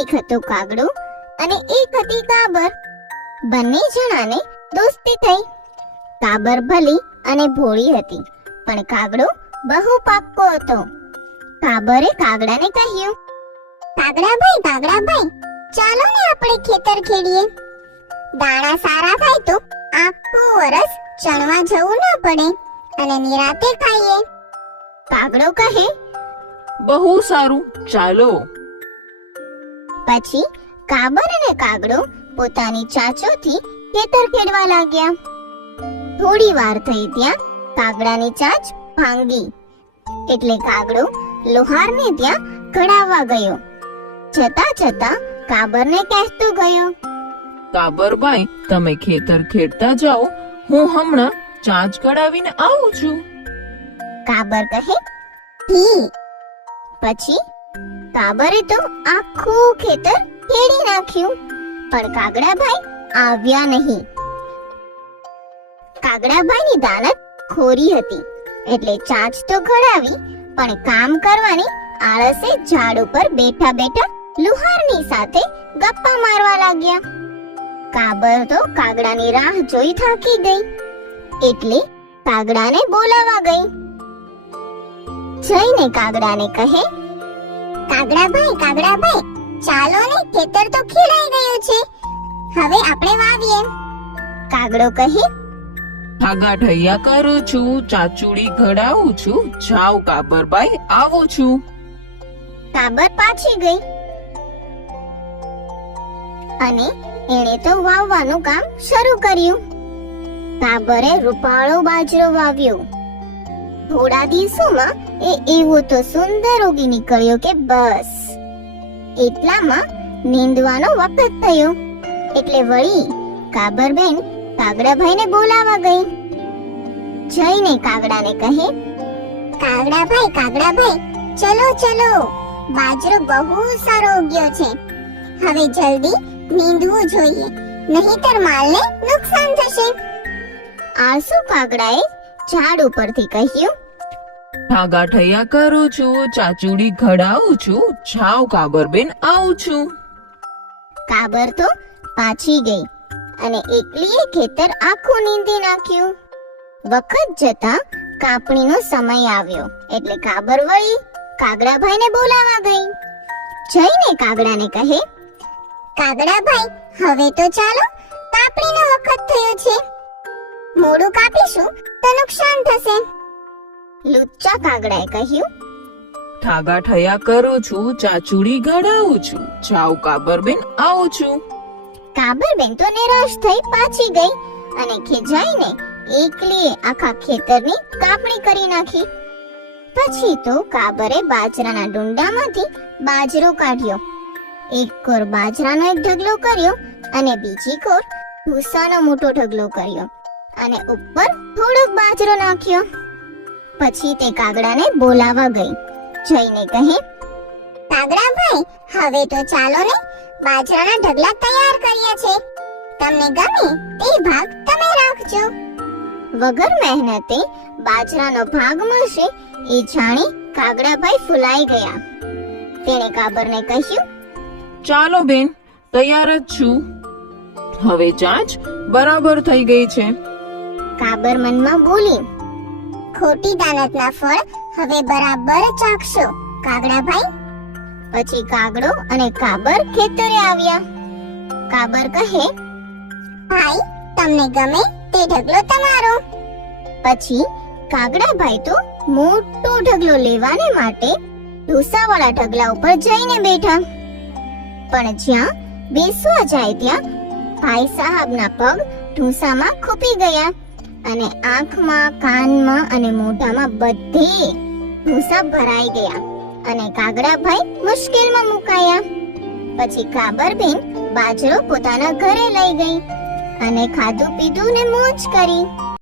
એક હતો કાગડો અને એક હતી કાબર. બંને જણાને દોસ્તી થઈ. કાબર ભલી અને ભોળી હતી, પણ કાગડો બહુ પાક્કો હતો. કાબરે કાગડાને કહ્યું, કાગડાભાઈ કાગડાભાઈ, ચાલો ને આપણે ખેતર ખેડીએ. દાણા સારા થાય તો આખું વરસ ચણવા જવું ન પડે અને નિરાતે ખાઈએ. કાગડો કહે, બહુ સારું, ચાલો. પછી કાબર અને કાગડો પોતાની ચાંચોથી ખેતર ખેડવા લાગ્યા. થોડી વાર થઈ ત્યાં કાગડાની ચાંચ ભાંગી. એટલે કાગડો લોહારને ત્યાં કઢાવવા ગયો. જતા જતા કાબરને કહેતો ગયો કાબરભાઈ તમે ખેતર ખેડતા જાઓ. હું હમણાં ચાંચ કઢાવીને આવું છું. કાબર કહે ઠીક. પછી કાબરે તો આખું ખેતર ખેડી નાખ્યું. પણ કાગડાભાઈ આવ્યા નહીં. કાગડાભાઈની દાનત ખોરી હતી. એટલે ચાંચ તો ઘડાવી, પણ કામ કરવાની આળસે ઝાડ ઉપર બેઠા બેઠા લુહારની સાથે ગપ્પા મારવા લાગ્યા. કાબર તો કાગડાની રાહ જોઈ થાકી ગઈ. એટલે કાગડાને બોલાવા ગઈ. જઈને કાગડાને કહે કાગડાભાઈ કાગડાભાઈ ચાલો ને ખેતર તો ખેડાઈ ગયું છે. હવે આપણે વાવીએ. કાગડો કહે. ઠાગા ઠૈયા કરું છું ચાચુડી ઘડાવું છું જાઓ કાબરભાઈ આવું છું. કાબર પાછી ગઈ. અને એણે તો વાવવાનું કામ શરૂ કર્યું. કાબરે રૂપાળો બાજરો વાવ્યો. થોડા દિવસોમાં એ એવો તો સુંદર ઉગી નીકળ્યો કે બસ. એટલામાં નીંદવાનો વખત થયો. એટલે વળી કાબરબેન કાગડાભાઈને બોલાવા ગઈ. જઈને કાગડાને કહે, કાગડાભાઈ કાગડાભાઈ, ચલો ચલો. બાજરો બહુ સારો ઉગ્યો છે. હવે જલ્દી નીંદવું જોઈએ. નહીતર માલને નુકસાન થશે. આળસુ કાગડાએ ઝાડ ઉપરથી કહ્યું ઠાગા ઠૈયા કરું છું ચાચુડી ઘડાવું છું જાઓ કાબરબેન આવું છું. કાબર તો પાછી ગઈ અને એકલીએ ખેતર આખું નીંદી નાખ્યું. વખત જતા કાપણીનો સમય આવ્યો એટલે કાબર વળી કાગડાભાઈને બોલાવા ગઈ. જઈને કાગડાને કહે કાગડાભાઈ હવે તો ચાલો કાપણીનો વખત થયો છે. મોડું કાપીશું તો નુકસાન થશે. લુચ્ચા કાગડાએ કહ્યું. ઠાગા ઠયા કરું છું ચાચુડી ઘડાવું છું જાઓ કાબરબેન આવું છું. કાબરબેન તો નિરાશ થઈ પાછી ગઈ અને ખેજાઈને એકલીએ આખા ખેતરની કાપણી કરી નાખી. પછી તો કાબરે બાજરાના ડુંડામાંથી બાજરો કાઢ્યો. એક કોર બાજરાનો એક ઢગલો કર્યો અને બીજી કોર ભૂસાનો મોટો ઢગલો કર્યો. અને ઉપર થોડોક બાજરો નાખ્યો. પછી તે કાગડાને બોલાવા ગઈ. જઈને કહે, કાગડાભાઈ, હવે તો ચાલો ને બાજરાના ઢગલા તૈયાર કર્યા છે. તમને ગમે તે ભાગ તમે રાખજો. વગર મહેનતે બાજરાનો ભાગ મળશે એ જાણી કાગડાભાઈ ફૂલાઈ ગયા. તેણે કાબરને કહ્યું, ચાલો બેન, તૈયાર જ છું. હવે ચાંચ બરાબર થઈ ગઈ છે. કાબર મનમાં બોલી ખોટી દાનતના ફળ હવે બરાબર ચાખશો કાગડાભાઈ. પછી કાગડો અને કાબર ખેતરે આવ્યા. કાબર કહે ભાઈ તમને ગમે તે ઢગલો તમારો. પછી કાગડાભાઈ તો મોટો ઢગલો લેવાને માટે ઢોસાવાળા ઢગલા ઉપર જઈને બેઠા. પણ જ્યાં બેસવા જાય ત્યાં ભાઈ સાહેબના પગ ઢોસામાં ખૂપી ગયા. અને આંખમાં, કાનમાં અને મોઢામાં બધે ભૂસા ભરાઈ ગયા અને કાગડાભાઈ મુશ્કેલમાં મુકાયા. પછી કાબરબેન બાજરો પોતાના ઘરે લઈ ગઈ અને ખાધું પીધું ને મોજ કરી.